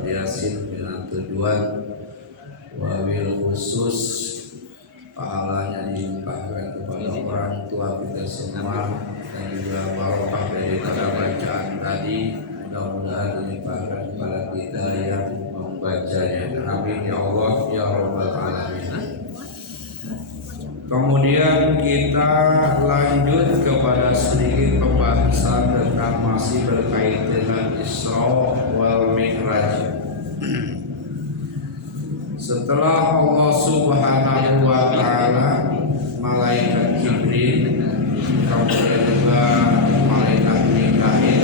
surat Yasin dengan tujuan wabil khusus pahalanya dilimpahkan kepada orang tua kita semua dan juga barokah dari bacaan tadi, mudah-mudahan dilimpahkan kepada kita yang membacanya. Amin ya Allah ya Rabbal Alamin. Kemudian kita lanjut kepada sedikit pembahasan tentang masih berkait dengan Isra wal Mi'raj. Setelah Allah Subhanahu wa taala malaikat Jibril kemudian juga malaikat Mikail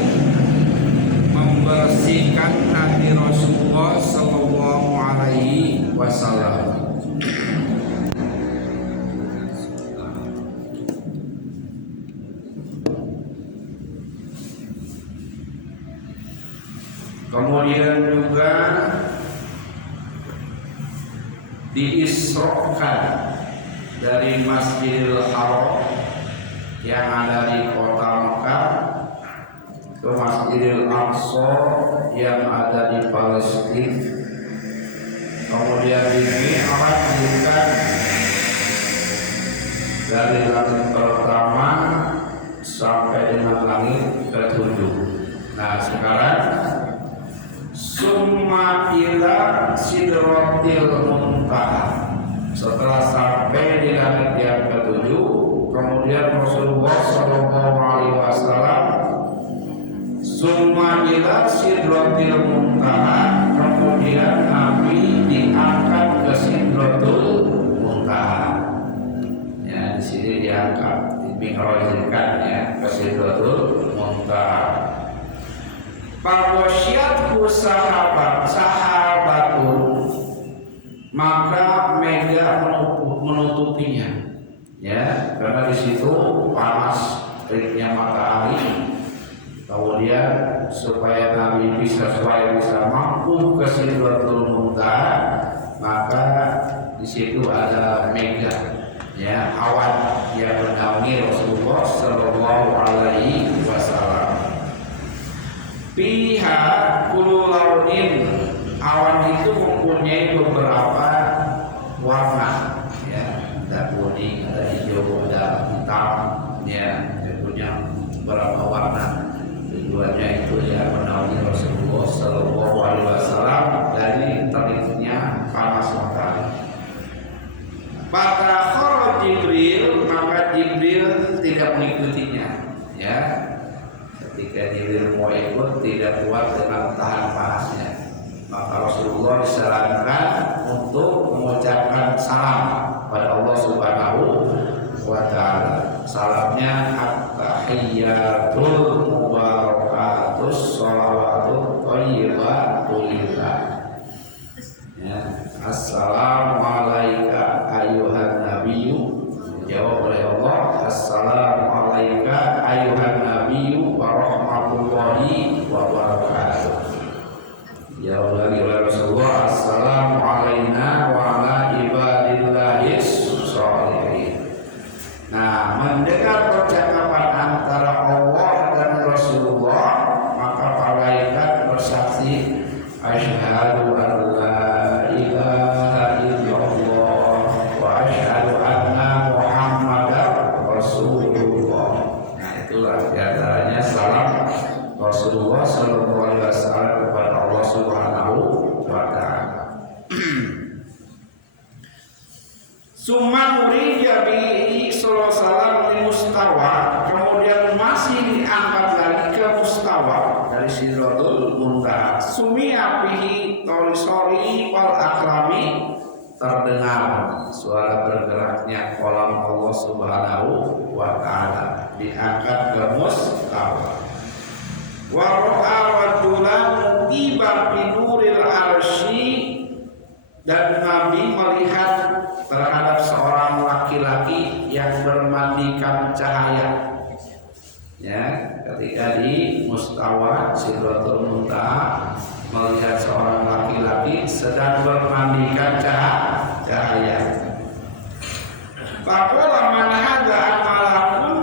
membersihkan hati Rasulullah sallallahu alaihi wasallam. Kemudian juga diisrokan dari Masjidil Haram yang ada di kota Mekah ke Masjidil Aqsa yang ada di Palestina. Kemudian dimi'rajkan dari langit pertama sampai dengan langit ketujuh. Nah sekarang summa ila sidratil muntaha. Setelah sampai di langit yang ketujuh, kemudian Rasulullah sallallahu alaihi wasallam summa ila sidratil muntaha, kemudian Nabi diangkat ke sidratul muntaha. Ya, di sini diangkat, dimi'rajkan ya ke sidratul muntaha. Fawasyathu sahabatun, maka mega menutupinya, ya, karena di situ panas teriknya matahari. Kemudian supaya Nabi bisa mampu ke Sidratul Muntaha, maka di situ ada mega, ya, awan yang menaungi Rasulullah Sallallahu Alaihi Wasallam. Fiha kullu launin, awan itu mempunyai beberapa warna, ya, ada kuning, ada hijau, ada hitam, ya, punya beberapa warna. Tujuannya itu ya menaungi Rasulullah Sallallahu Alaihi Wasallam dari teriknya panas matahari. Pada khara Jibril, maka Jibril tidak mengikutinya, ya. Ketika Jibril mau ikut tidak kuat dengan tahan panasnya, maka Rasulullah disarankan untuk mengucapkan salam pada Allah Subhanahu wa taala. Salamnya at-tahiyyatul mubarakatus shalawatut thayyibatul lillah. Ya, assalamu alayka ayyuhan nabiyyu. Jawab oleh Allah, assalamu alayka ayyuhan nabiyyu wa rahmatullahi wa barakatuh. Jawab lagi oleh Rasulullah, assalamu alayna wa ala ibadillahis sholihin. Nah, mendengar percakapan antara Allah dan Rasulullah, maka malaikat bersaksi, asyhadu an la ilaha illallah wa asyhadu anna Muhammadar Rasulullah. Nah, itulah diantaranya salam Rasulullah Sallallahu Alaihi Wasallam kepada Allah Subhanahu wa taala. Summa urija bihi sallallahu alaihi wasallam di mustawa, kemudian masih diangkat lagi ke mustawa dari Sidratul Muntaha. Sumia bihi torisori wal akrami, terdengar suara bergeraknya kolam Allah Subhanahu wa taala, diangkat ke mustawa. Wa ra'a rajulan tiba binuril arsy, dan Nabi melihat terhadap seorang laki-laki yang bermandikan cahaya. Ya, ketika di mustawa Sidratul Muntaha melihat seorang laki-laki sedang bermandikan cahaya. Faqala man hadza amalakun.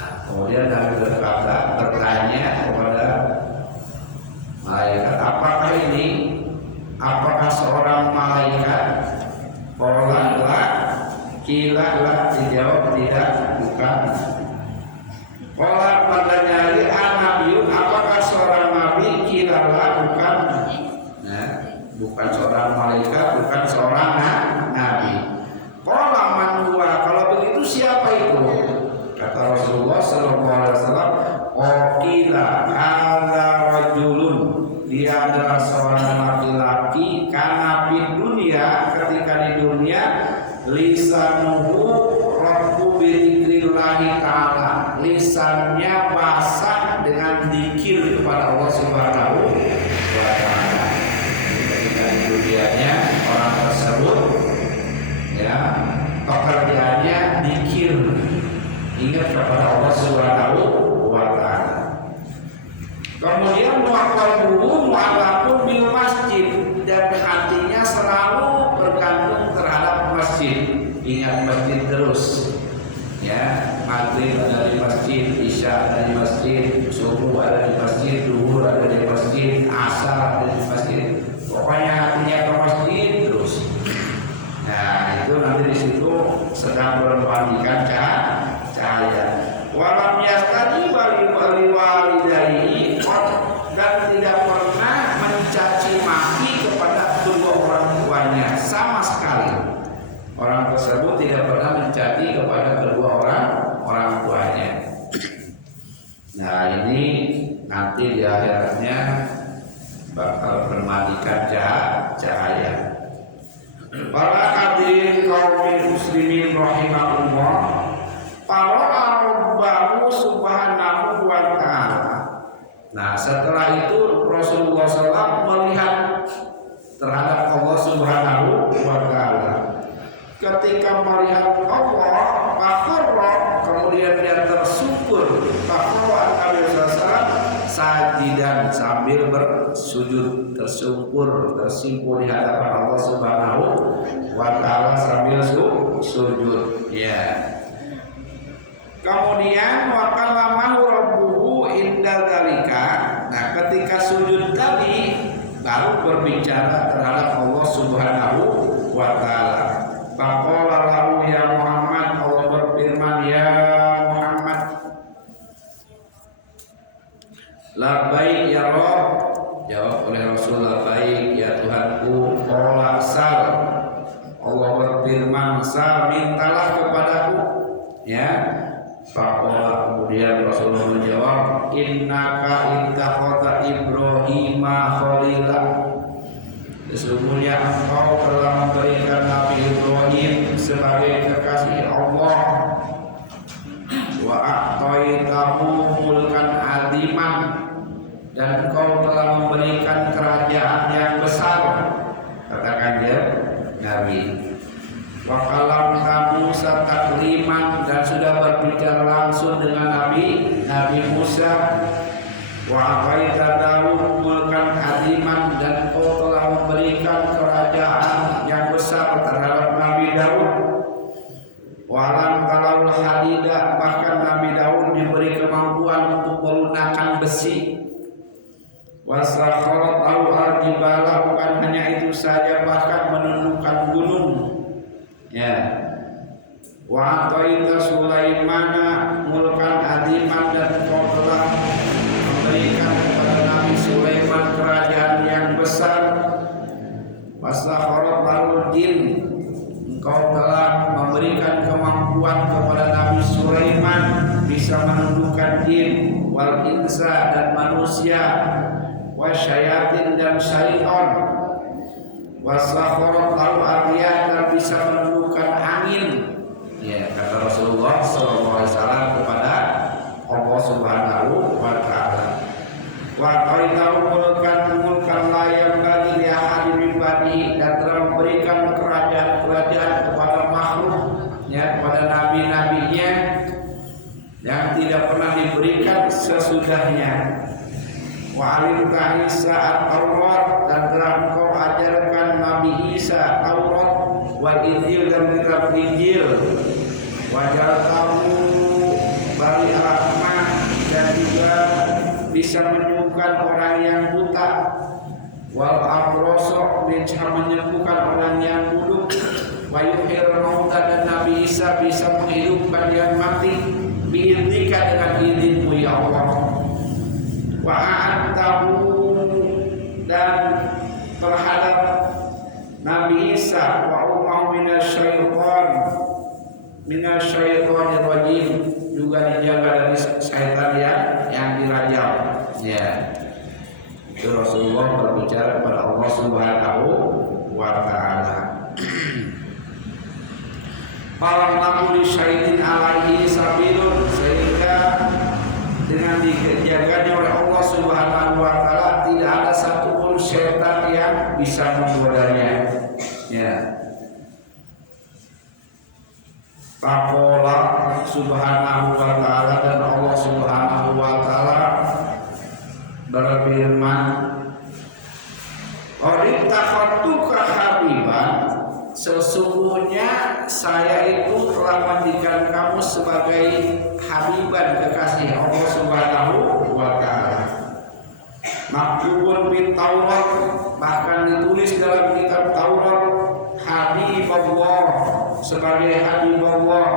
Nah, kemudian Nabi bertanya kepada malaikat, apa ada rajulun, dia adalah seorang laki-laki, karena di dunia, ketika di dunia lisanuhu rabbu bidzikrillahi ta'ala, lisannya basah dengan zikir kepada Allah Subhanahu wa ta'ala. Ketika di dunianya orang tersebut ya pekerjaannya zikir, ingat kepada Allah Subhanahu wa ta'ala. Kemudian waqalbuhu mu'allaqun bil masjid, dan hatinya selalu bergantung terhadap masjid. Ingat masjid terus. Ya, maghrib ada di masjid, isya ada di masjid, subuh ada di masjid, zuhur ada di masjid, asar ada di masjid. Pokoknya hatinya ke masjid terus. Nah, itu nanti di situ sedang bermandikan cahaya. Walam yastadi walidayhi, dan tidak pernah mencaci maki kepada kedua orang tuanya sama sekali. Orang tersebut tidak pernah mencaci kepada kedua orang tuanya. Nah, ini nanti di akhiratnya bakal bermandikan cahaya. Para hadirin kaum muslimin rahimahullah, para Rabbahu subhanahu wa ta'ala. Nah, setelah itu Rasulullah SAW melihat terhadap Allah Subhanahu wa ta'ala. Ketika melihat Allah, fakhara, kemudian dia tersungkur. Fakhara Nabi SAW sajidan, sambil bersujud, tersungkur, tersimpul di hadapan Allah Subhanahu wa ta'ala sambil sujud. Ya. Kemudian wa kallamahu rabbuhu inda dzalika. Nah, ketika sujud tadi baru berbicara terhadap Allah Subhanahu wa ta'ala. Faqala lahu ya Muhammad, Allah berfirman, ya Muhammad, labbaik ya Rabb, jawab oleh Rasul, labbaik ya Tuhanku. Qala sal, Allah berfirman, sal, mintalah kepadaku. Ya. Faqala, kemudian Rasulullah menjawab, innaka ittakhadha Ibrahima khalila, sesungguhnya engkau telah memberikan Nabi Ibrahim sebagai kekasih Allah. Wa a'taitahu mulkan aziman, dan engkau telah memberikan kerajaan yang besar, katakan dia Nabi. Wa kalamta Musa takliman, dan sudah berbicara langsung dengan Nabi Musa. Wa ataita Daud mulkan aziman, dan engkau telah memberikan kerajaan yang besar terhadap Nabi Daud. Walam kalau hadida, bahkan Nabi Daud diberi kemampuan untuk melunakkan besi. Wasakharat al-jibala, bukan hanya itu saja, bahkan menundukkan gunung. Ya. Wa ataita Sulaimana mulkan aziman, dan engkau telah memberikan kepada Nabi Sulaiman kerajaan yang besar. Wasakharat al-jin, engkau telah memberikan kemampuan kepada Nabi Sulaiman bisa menundukkan jin, wal insa, dan manusia, wasyayatin, dan syaitan. Wasakharat al-ariyah, dan bisa menundukkan angin. Ya, kata Rasulullah SAW kepada Allah Subhanahu wa ta'ala. Wa qaitahu mulkan la yanbaghi li ahadin min ba'dihi, dan telah memberikan kerajaan kepada makhluk, ya, kepada nabi-nabinya yang tidak pernah diberikan sesudahnya. Wa alimta Isa at-Taurat, dan telah engkau ajarkan Nabi Isa Taurat, wal Injil, dan kitab Injil. Wa jaltahu bari rahmah, dan juga bisa menyembuhkan orang yang buta. Wal abrosok, bisa menyembuhkan orang yang buduk. Wa yuhir mauta, dan Nabi Isa bisa menghidupkan yang mati. Biidznika, dengan izinmu ya Allah. Wa a'tahu, dan terhadap Nabi Isa wa ummahu minasyaitonir rajim, juga dijaga dari syaitan yang dirajam. Ya, itu Rasulullah berbicara kepada Allah Subhanahu wa Ta'ala. Falam namu li syai'in alaihi sabilun, sehingga dengan dijaganya oleh Allah Subhanahu wa Ta'ala tidak ada satupun setan yang bisa menggodanya. Ya. Faqala Subhanahu wa Ta'ala, dan Allah Subhanahu wa Ta'ala berfirman, "Qad takhatuka habiban," sesungguhnya saya itu telah menjadikan kamu sebagai habiban, kekasih Allah Subhanahu wa Ta'ala. Maktubun bin Taurat, bahkan ditulis dalam kitab Taurat, Habibullah, sebagai Habibullah.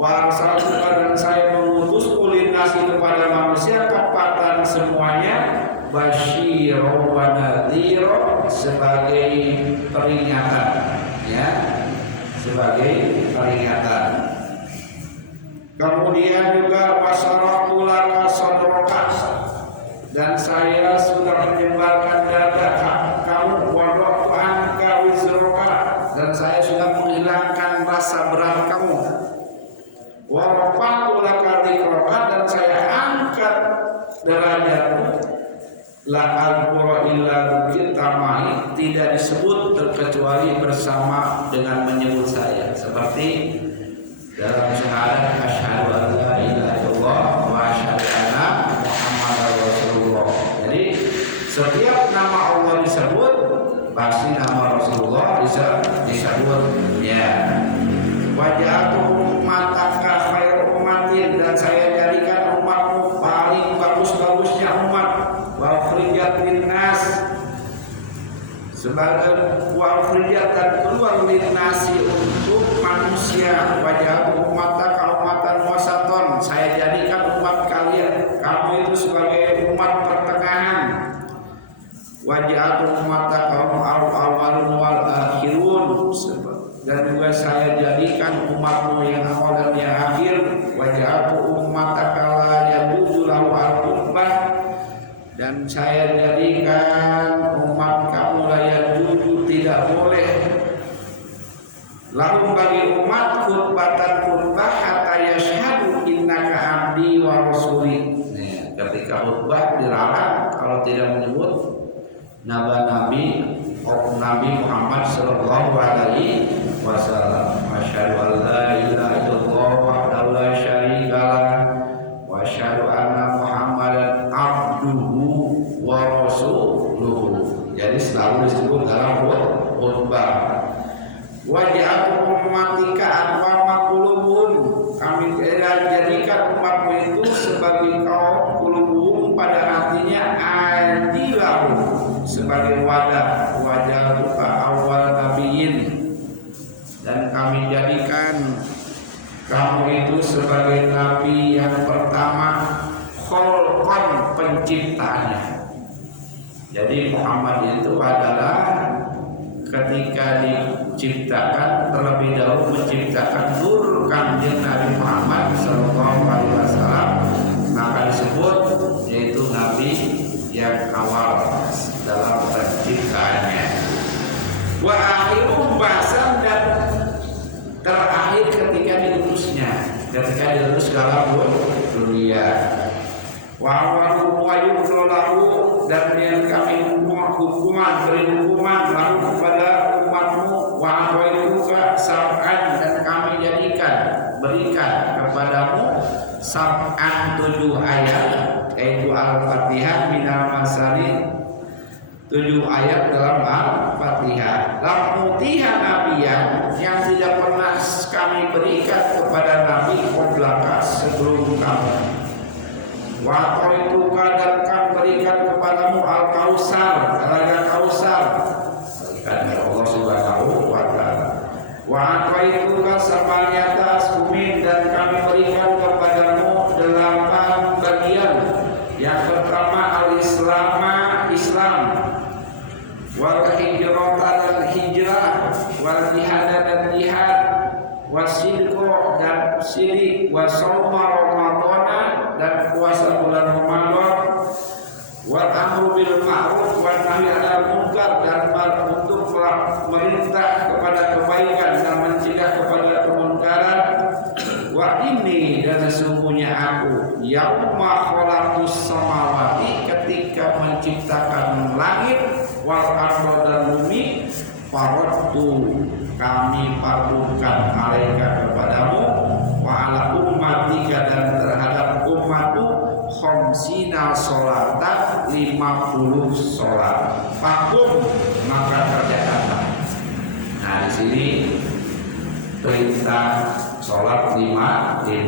Wa arsaltuka, dan saya mengutus ulinasi kepada manusia kafatan semuanya, basyira wa nadhira, sebagai peringatan, ya, sebagai peringatan. Kemudian juga wasaratu laka sadraka, dan saya sudah menyebarkan dada kamu, wada'tu anka wizraka, dan saya sudah menghilangkan rasa berat kamu, wa rafa'tu laka dzikraka, dan saya angkat derajatmu, la alqura illa dzikra ma'i, tidak disebut terkecuali bersama dengan menyebut saya, seperti dalam syahadat asyhadu an la ilaha illallah wa asyhadu anna muhammadar rasulullah. Jadi setiap nama Allah disebut, pasti nama Rasulullah bisa disebut, ya. Waja'atu umataka khairu ummatin, dan saya jadikan umatmu paling bagus-bagusnya umat, wa ukhrijat linnas, sebagai wa ukhrijat, dan keluar linnasi, untuk manusia. Waja'atu umataka ummatan wasaton, saya jadikan umat kalian, kamu itu sebagai umat pertengahan. Waja'atu umataka awalun wal akhirun, dan juga saya jadikan umatmu yang awal dan yang akhir. Waja'atu ummataka la yajuzu lahu al-qurbah, dan saya jadikan umat kamu la yajuzu, tidak boleh lahum, bagi umat, khutbatan khutbah, hatta yashhadu innaka abdi wa rasuli. Ketika khutbah dilarang kalau tidak menyebut nama Nabi Muhammad sallallahu alaihi wasallam. Asyhadu an la ilaha illallah wahdahu la syarika lah, wa asyhadu anna Muhammadan abduhu wa rasuluhu. Jadi selalu disebut dalam khutbah. Waja'atu ummatika anfama qulubun, kami jadikan umatmu itu sebagai kaum qulubun, pada hatinya, adilahu, sebagai wadah. Waja'atuka awal nabiyyin, dan kami jadikan kamu itu sebagai nabi yang pertama, kholqan, penciptanya. Jadi Muhammad itu adalah ketika diciptakan, terlebih dahulu menciptakan nur kanjeng Nabi Muhammad sallallahu alaihi wasallam, maka disebut yaitu nabi yang awal dalam penciptaannya. Wa akhiru bahasan, dan terakhir ketika diutusnya, ketika diutus dalam dunia. Wa awalu wa yudhlahu, dan yang kami hukuman, beri hukuman lalu kepada umatmu. Wa awaluka sab'an, dan kami jadikan, berikan kepadamu sab'an, 7 ayat, yaitu Al-Fatihah minal masani, 7 ayat dalam Al-Fatihah. Lamutiha nabiyan, yang tidak pernah kami berikan kepada nabi qoblaka, sebelum kamu. Wa aqaituka, dan kami berikan kepadamu Al-Kausar, telaga Kausar, berikan oleh Allah Subhanahu wa Ta'ala. Wa aqaituka samaniyata askumin, dan kami berikan kepadamu 8 bagian. Yang pertama Islam, wal hijrah, dan hijrah, wal jihad, dan jihad, wasidqo, dan sidik, wasauma ramadhana, dan puasa bulan Ramadan, nahi 'anil munkar dan untuk merintah kepada kebaikan dan mencegah kepada kemunkaran. Wa ini dan sesungguhnya aku yauma khalaqus samawati ketika menciptakan langit wal arda dan bumi faradtu kami fardukan alaika kepadamu wa ala ummatika dan terhadap umatku khamsina sholatan 50 sholat fakum maka kerjakanlah. Nah di sini perintah sholat 5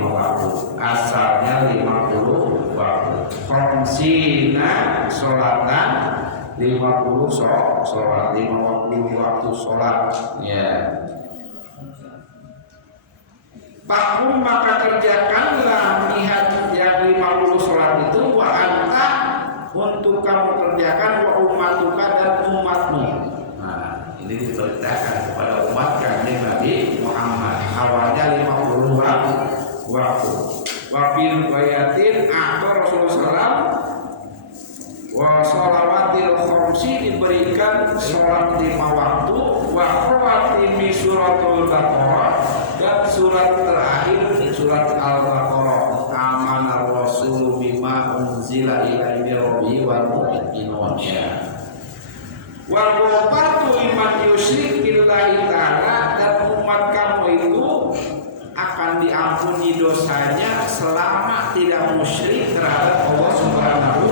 waktu, asalnya 50 waktu. Khamsina sholatan 50 sholat, 50 waktu sholat. Ya. Fakum maka kerjakanlah lihat yang 50 sholat itu wa anta untuk kamu kerjakan wa ummatuka dan umatmu. Nah, ini diceritakan kepada umat kami Nabi Muhammad. Awalnya 50 waktu. Wa fil bayatin akhir Rasulullah wa sholawatil khamsi diberikan sholat 5 waktu wa khawatimi suratul Baqarah dan surat terakhir surat Al-Baqarah amana rasul bima unzila ilaihi rabbi wal mu'minun wa ghafatu liman yusyrik billahi ta'ala dan umat kamu itu akan diampuni dosanya selama tidak musyrik terhadap Allah Subhanahu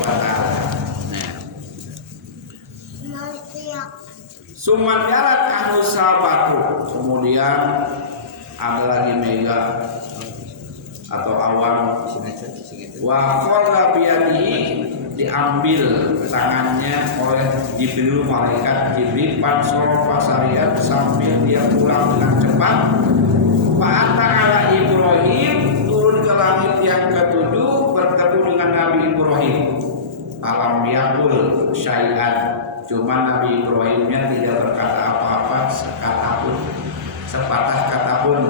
wa ta'ala. Suman jalan ahlu sabatu, kemudian ada lagi mega atau awam wa qala biyadihi diambil tangannya oleh Jibril malaikat Jibril pansor pasarian sambil dia pulang dengan cepat. Fa'ata ala Ibrahim turun ke langit yang ketujuh bertemu dengan Nabi Ibrahim. Alam yakul syai'an cuma Nabi Ibrahimnya tidak berkata apa-apa sepatah kata pun.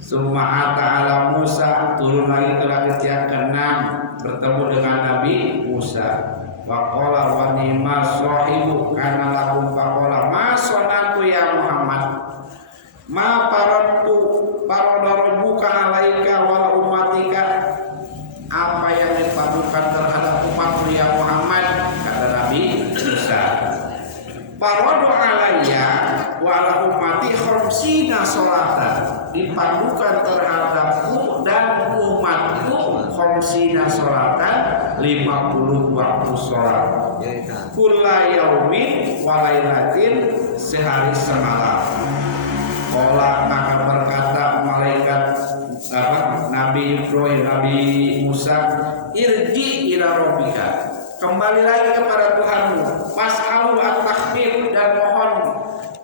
Summa ta'ala Musa turun lagi ke langit yang keenam bertemu dengan Nabi Musa. Wa qala wa nima sahibu kana lahu faqala ma sanatu ya Muhammad ma paradarubuka alaika wa ummatika apa yang dipadukan terhadap umatmu ya Muhammad kata Nabi Musa. Faradu alayya wa ala ummati khamsina sholatan dipadukan terhadapku dan umatku khamsina sholatan 50 waktu sholat kulla yaumin wa lailatin sehari semalam. Qala maka berkata malaikat Nabi Ibrahim Nabi Musa irji ila rabbika kembali lagi kepada Tuhanmu mas'alu at-takhfif dan mohon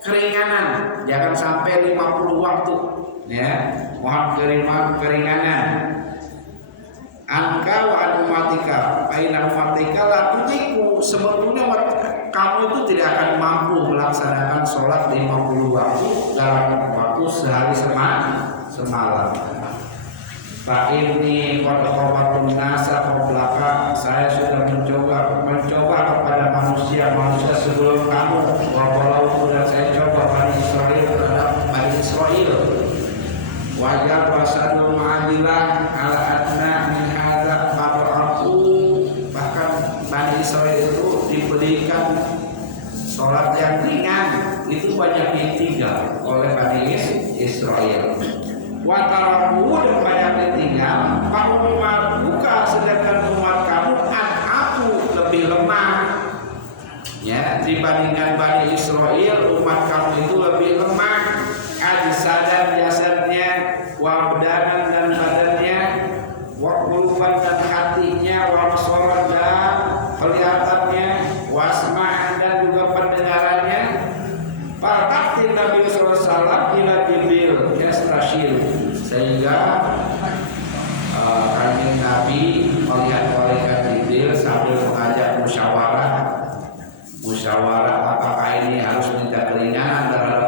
keringanan jangan sampai 50 waktu ya mohon keringanan angka wa umatika aina umatika la tujiku sebetulnya kamu itu tidak akan mampu melaksanakan sholat 50 waktu dalam waktu sehari semalam. Pak ini qad nasa qablaka saya sudah mencoba kepada manusia sebelum kamu walau dan saya coba Bani Israel terhadap Bani Israel wajar wasadul ma'adilah ala adna min hadza fa'atu bahkan Bani Israel itu diberikan sholat yang ringan itu banyak ditinggal oleh Bani Israel. Watarabu dan banyak ditinggal. Pak umat buka sedangkan umat kamu aku lebih lemah. Ya dibandingkan Bani Israel umat kamu itu lebih lemah. Ajsadan jasadnya, wabdanan dan badannya, waquluban dan hatinya, wabsoran dan kelihatannya, wasma'an dan juga pendengarannya. Fakti Nabi SAW ila Jibril yastashir sehingga kanjeng Nabi melihat malaikat Jibril sambil mengajak musyawarah apakah ini harus minta keringanan terhadap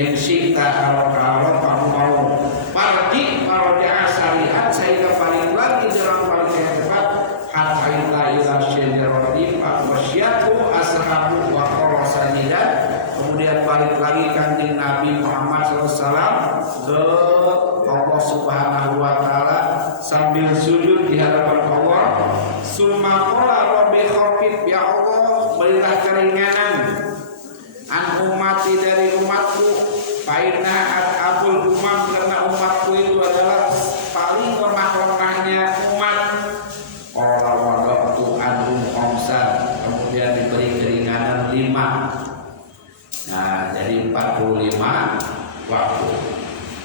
yang sita kalau kamu mau pergi kalau dia syariat saya balik lagi dalam balik yang tepat hatta ila syajaratin wasyatu ashabu wa qarasanidan kemudian balik lagi kanjeng Nabi Muhammad SAW ke Allah Subhanahu wa taala sambil sujud di hadapan Allah summa qala rabbi khafif ya Allah berilah keringanan an umati dari umatku faina abul umam karena umatku itu adalah paling lemah-lemahnya umat orang waktu anhum khamsan kemudian diberi keringanan 5 nah jadi 45 waktu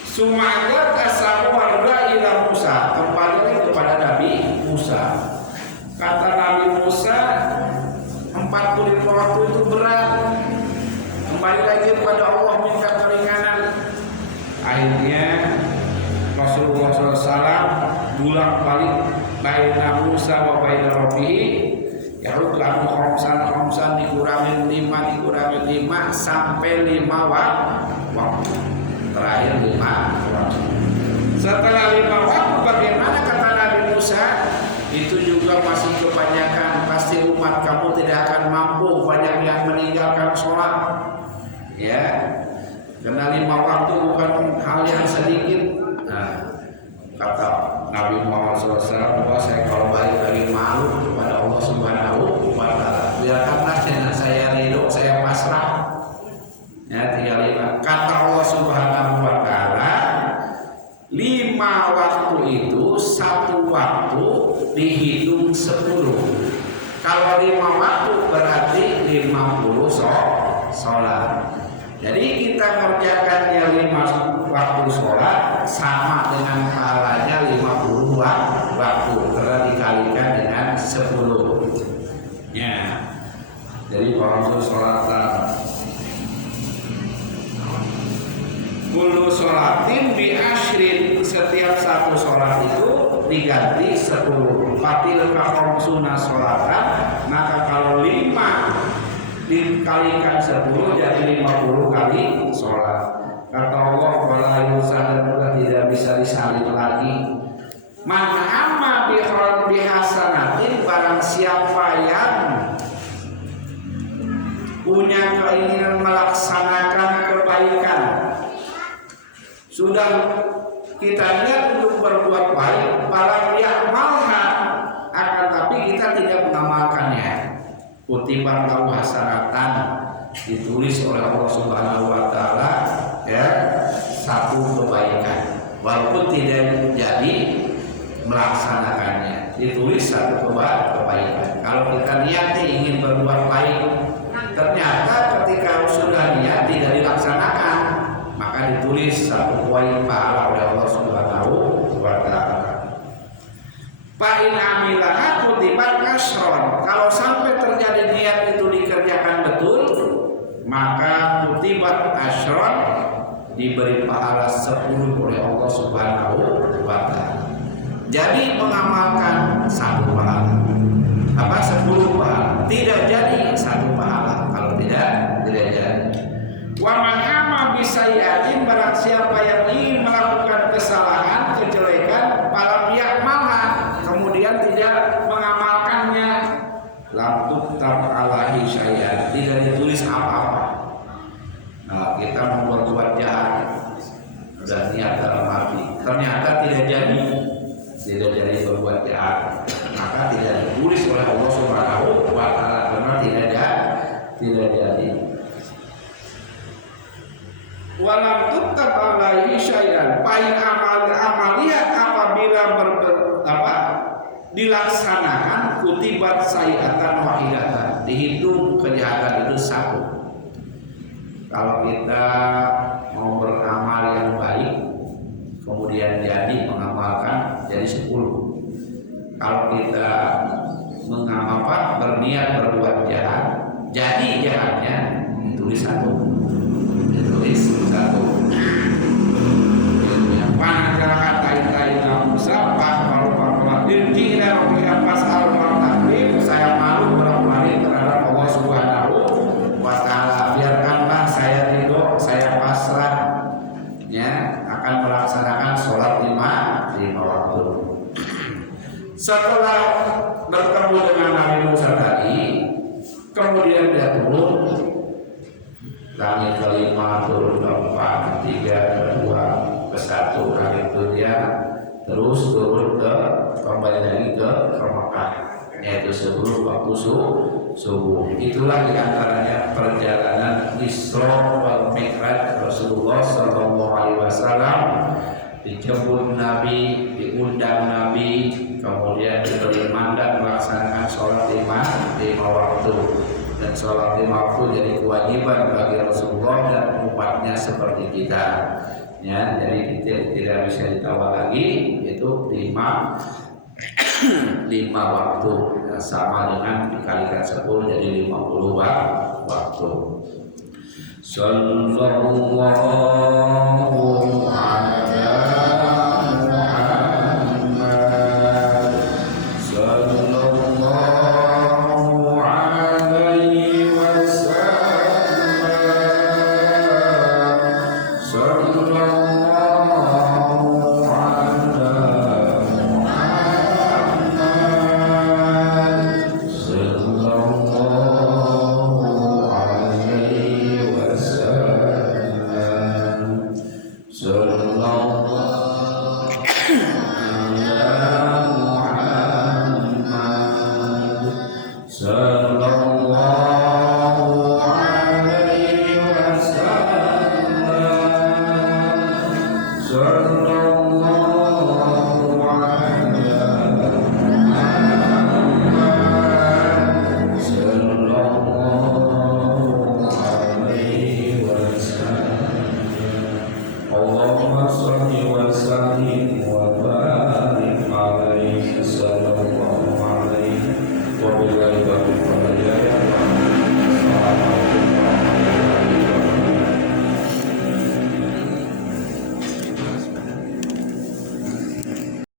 sumadat asabu warga ila Musa kembali kepada Nabi Musa kata Nabi Musa 45 waktu itu berat kembali lagi kepada Allah minta keringanan akhirnya Rasulullah SAW bolak-balik baina Musa wa baina Rabbih ya rukun khamsan dikurangin 5 sampai 5 waktu terakhir 5 waktu setelah 5 waktu bagaimana kata Nabi Musa itu juga masih kebanyakan pasti umat kamu tidak akan mampu banyak yang meninggalkan sholat ya karena 5 waktu bukan hal yang sedikit nah kata Nabi Muhammad SAW bahwa saya kalau balik lagi malu kepada Allah Subhanahu wa taala biarkanlah saya ridho saya pasrah ya tinggal 5 kata Allah Subhanahu wa taala 5 waktu itu 1 waktu dihitung 10 kalau 5 waktu berarti 50 sholat jadi kita mengerjakannya 5 waktu sholat sama dengan pahalanya 50 waktu karena dikalikan dengan 10 ya jadi kalau sholatan kullu sholatin bi asyrin setiap 1 sholat itu diganti 10 fatil khamsuna sholatan maka kalau 5 dikalikan 10 jadi 50 kali sholat kata Allah wala yusan tidak bisa disalin lagi man amma bi hasanatin barang siapa yang punya keinginan melaksanakan kebaikan sudah kita lihat untuk berbuat baik balang ya'malha akan tapi kita tidak mengamalkannya kutiban lahu hasanatan ditulis oleh Allah Subhanahu wa taala ya 1 kebaikan walaupun tidak jadi melaksanakannya ditulis 1 kebaikan kalau kita niat ingin berbuat baik ternyata ketika sudah niat tidak dilaksanakan maka ditulis 1 poin pahala oleh Allah Subhanahu wa taala. Fa in amilaha kutibat asyron. Kalau sampai terjadi niat itu dikerjakan betul, maka kutibat asyron diberi pahala 10 oleh Allah Subhanahu wa taala. Jadi mengamalkan 1 pahala. Apa 10 pahala? Tidak jadi 1 pahala kalau tidak jadi. Wa man amma bisayatin barang siapa yang ingin melakukan kesalahan, kejelekan, falam ya'malha, kemudian tidak mengamalkannya, lam tuktab alaihi syai'an, tidak ditulis apa-apa. Nah, kita mau berbuat jahat dan niat dalam hati, ternyata tidak jadi berbuat jahat, maka tidak ditulis oleh Allah Subhanahu wa taala karena tidak jadi. Walam tuktab alaihi syai'an pain amaliyat apabila dilaksanakan kutibat sayiatan wahidatan dihitung kejahatan itu 1. Kalau kita mau beramal yang baik kemudian jadi mengamalkan jadi 10. Kalau kita berniat berbuat jahat jadi jahatnya ditulis 1. Ditulis 1. Panjang kata-kata Musa kalau dirji dan memberikan pasal takdir saya malu berapa terhadap Allah Subhanahu wa taala biarkanlah saya ridho saya pasrah Kemudian dia turun, langit kelima, turun keempat, ketiga, kedua, ke satu, langit dunia, terus turun kembali lagi ke Mekah, yaitu sebelum waktu subuh. Itulah diantaranya perjalanan Isra wal Mi'raj Rasulullah Sallallahu Alaihi Wasallam. Dijemput Nabi, diundang Nabi, kemudian diberi mandat melaksanakan sholat lima waktu, dan sholat lima waktu jadi kewajiban bagi Rasulullah dan umatnya seperti kita. Ya, jadi tidak bisa ditambah lagi, itu lima waktu, sama dengan dikalikan 10 jadi 50 waktu. Sallallahu ala Muhammad, sallallahu alaihi wasallam, sallallahu ala Muhammad, sallallahu alaihi wasallam, sallallahu ala Muhammad, sallallahu